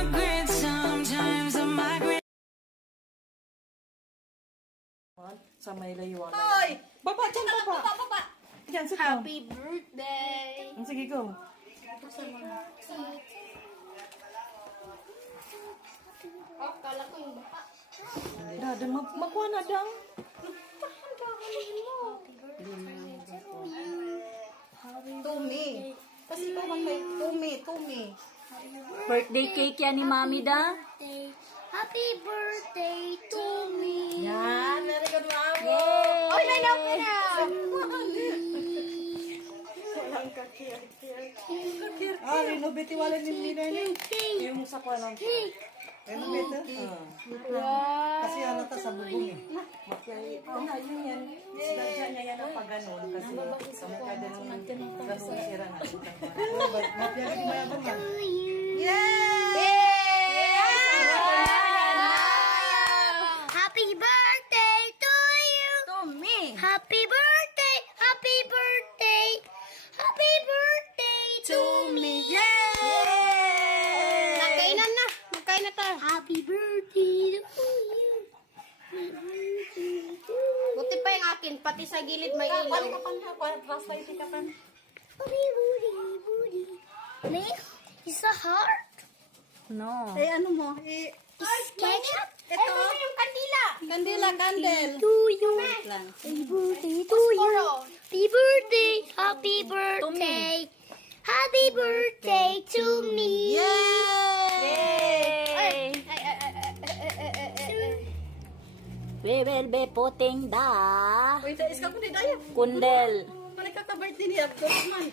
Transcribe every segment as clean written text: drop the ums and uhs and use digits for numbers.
regret sometimes of my regret. Sa may layuan. Hoy! Baba, dyan, baba. Baba! Dyan, sit down. Happy birthday! Sige, go. Oh, kala ko yung baka. Dada, magkuha na dang. Tumi. Kasi ikaw man may tumi. Birthday cake yan ni Mami da. Happy birthday to me! Yan, very good, Mami. Yay! Oy, may open na! Ah, renovate wala ni Nina ni. Yung sa kwa lang. Renovate? Kasi ano ta sa bubong eh. Yun yan. Sinadya niya yan ang pag-ganon kasi kamukha din ng ganon sira na. Mapya di mayabang man. Happy birthday to you! To me. Happy birthday! Happy birthday! Happy birthday to me! Yay! Nagkainan na! Nagkain na tayo. Happy birthday to you! Buti pa yung akin, pati sa gilid may ilaw. Balik ka pa, translate ka pa. May, is a heart? No. Eh, ano mo? Eh, Is ketchup? ito yung kandila. Candle. To you. Happy birthday to you. Happy birthday. Happy birthday. Happy birthday to me. Yay! We will be putting the Wait, iska ko din tayo. kundel. Balik ka ka-birthday niya. Man.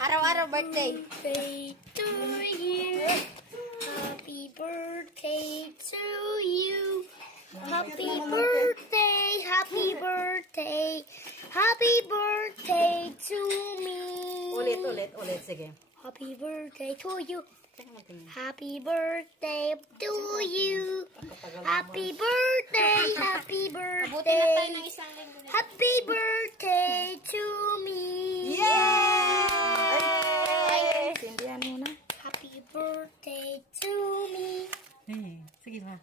Araw-araw birthday. Birthday to you. Happy birthday to you. Happy birthday. Happy birthday. Happy birthday to me. Ulit. Sige. Happy birthday to you. Happy birthday to you. Happy birthday. Happy birthday. Happy birthday to me. Yay! Sindihan muna. Happy birthday to me. Sige na.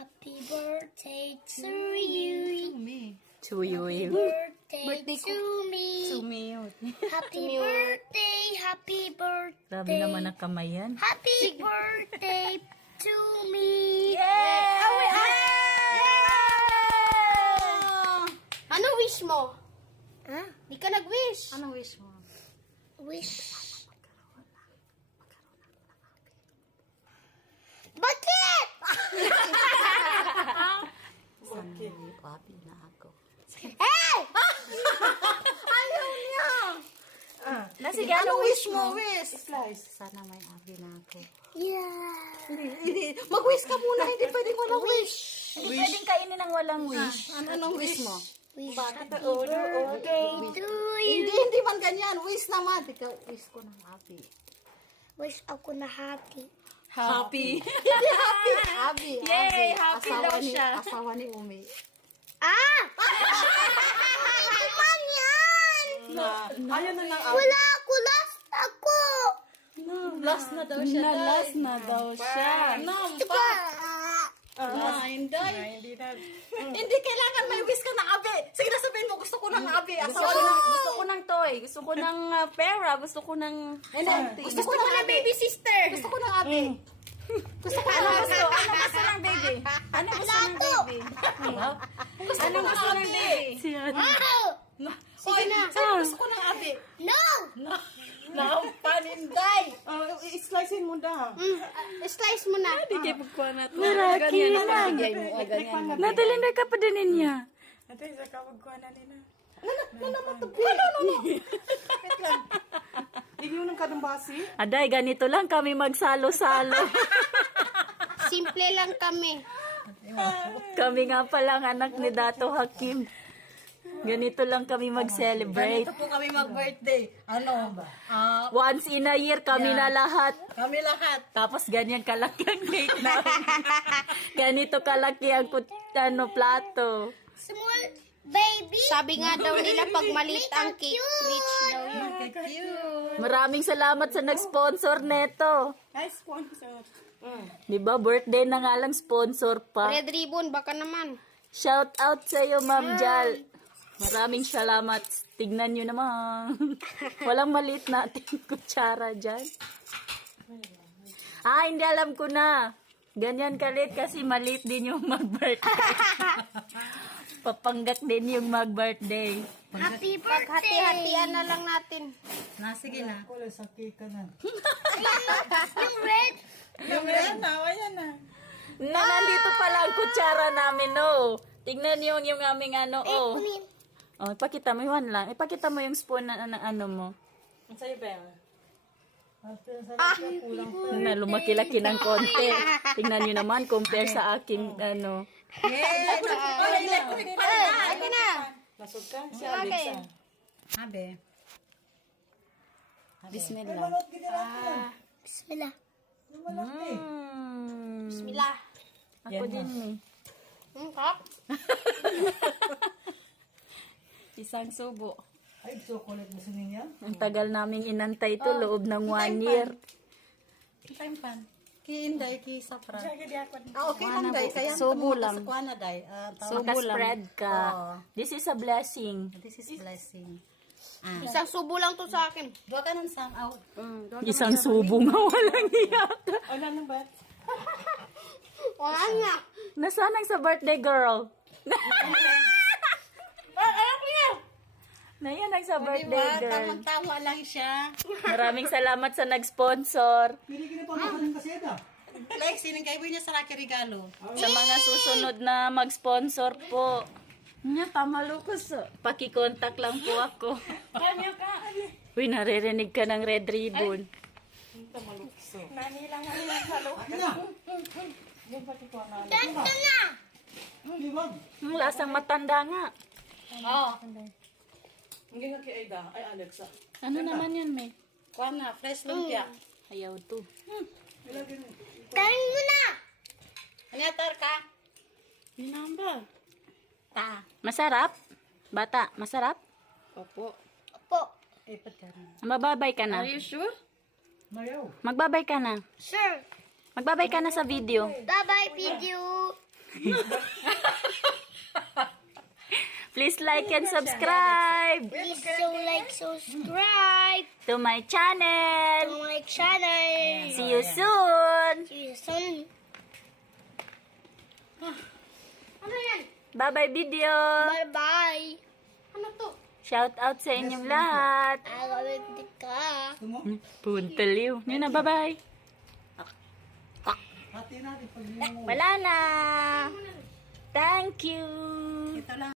Happy birthday to you. To you. Birthday to me. Sumiyot. Happy birthday. Happy birthday. Grabe naman ang kamay yan. Happy birthday to me. Ano wish mo? Huh? Di ka nag-wish. Anong wish mo? Wish. Bakit? Sana papi na ako. Hey! Sige, anong wish mo? Slice. Sana may abi na ako. Yeah. Hindi. Mag-wish ka muna. Hindi pwedeng walang wish. Hindi pwedeng kainin ng walang wish. Anong wish mo? Wish happy birthday to you. Hindi man ganyan. Wish naman. Ikaw, wish ko ng happy. Wish ako na happy. Happy. Abi. Yay! Happy Asawa daw ni- siya. Asawa ni Umi. Ah! Hindi man yan! Ayaw na lang. Wala ako, last ako! Last na daw siya. Nalas na daw siya. Diba? Hindi kailangan may wish ka ng abi. Sige na sabihin mo, gusto ko ng abi. Gusto ko ng toy. Gusto ko ng pera. Gusto ko ng something. Gusto ko ng baby sister. Gusto ko ng abi. Gusto ko Ano ng gusto? Ano gusto ng baby? Ano gusto ng baby? Anong gusto ng baby? Sige na. Gusto ko ng abi. No! Paninday. I-slicein mo da. Slice mo na. Maraki na. Nadalin ka pa din niya. Ate, isa ka magkuha na nila. Ikaw ng kadambasi? Aday, ganito lang kami magsalo-salo. Simple lang kami. Kami nga palang anak ni Dato Hakim. Ganito lang kami mag-celebrate. Ganito po kami mag-birthday. Ano? Once in a year kami na lahat. Kami lahat. Tapos ganyan kalaki ang cake namin. Ganito kalaki ang plato. Small baby. Sabi nga daw nila pag maliit ang cake, rich daw yun. Cute. Maraming salamat sa nag-sponsor neto. Nice sponsor. Di ba, birthday na nga lang sponsor pa. Red ribbon, baka naman. Shout out sa iyo, Ma'am Jal. Maraming salamat. Tignan nyo naman. Walang maliit natin kutsara dyan. Hindi alam ko na. Ganyan kalit kasi maliit din yung mag-birthday. Papanggak din yung mag-birthday. Happy birthday! Paghati-hatian na lang natin. Sige na. Wala sa cake ka na. Yung red. Yung red na, ayan na. Na, nandito pala ang kutsara namin, oh. Tignan yung aming ano, oh. Oh, ipakita mo yun lang. Ipakita mo yung spoon na ano mo. Ang sa'yo, Bel. Kulang pa. Na lumaki-laki ng konti. Tingnan nyo naman, compare sa aking, ano. Ito na. Lasog ka? Si Alexa. Habe. Bismillah. Malot gini lang. Bismillah. Bismillah. Ako din, eh. Kap. Isang subo. Ay, chocolate mo niya. Ang tagal namin inantay ito, loob ng 1 year. Time pan. Kiinday, ki sapra. Okay Wala lang, po. Day. Kaya Subo lang. Kuana, day. So, spread ka. This is a blessing. This is blessing. Isang subo lang to sa akin. Duwa ka ng sang out. Isang subo nga, walang iyak. Wala nang bat? Wala na. Nasaan ang sa birthday girl? Alam ko yan. Na yan ang sa birthday girl. Tamang-tama lang siya. Maraming salamat sa nag-sponsor. Pinigil pa ako ng kaseda. Like, sinong kaibo niya sa laki regalo. Sa mga susunod na mag-sponsor po. Nga, tama Lucas. Paki-contact lang po ako. Kanya ka. Uy, naririnig ka ng red ribbon. Nani lang ang lang sa loob. Yung pati ko na. Ang lasang matanda nga. Hindi nga kay Aida. Ay, Alexa. Ano naman yan, May? Kuana, fresh lumpia. Ayaw to. Kain mo na! Anyatar ka? Binamba. Masarap? Bata, masarap? Opo. Opo. Ipat ka rin. Mababay ka na. Are you sure? Mayaw. Magbabay ka na. Sure. Magbabay ka na sa video. Bye-bye, video. Please like and subscribe Please subscribe to my channel. to my channel. See you soon. See you soon. Ano yan? Bye-bye video. Bye-bye. Ano to? Shout out sa inyong lahat. Agawin ka. Puntaliw. Yun na, bye-bye. Hati natin pag Wala na. Thank you. ito lang.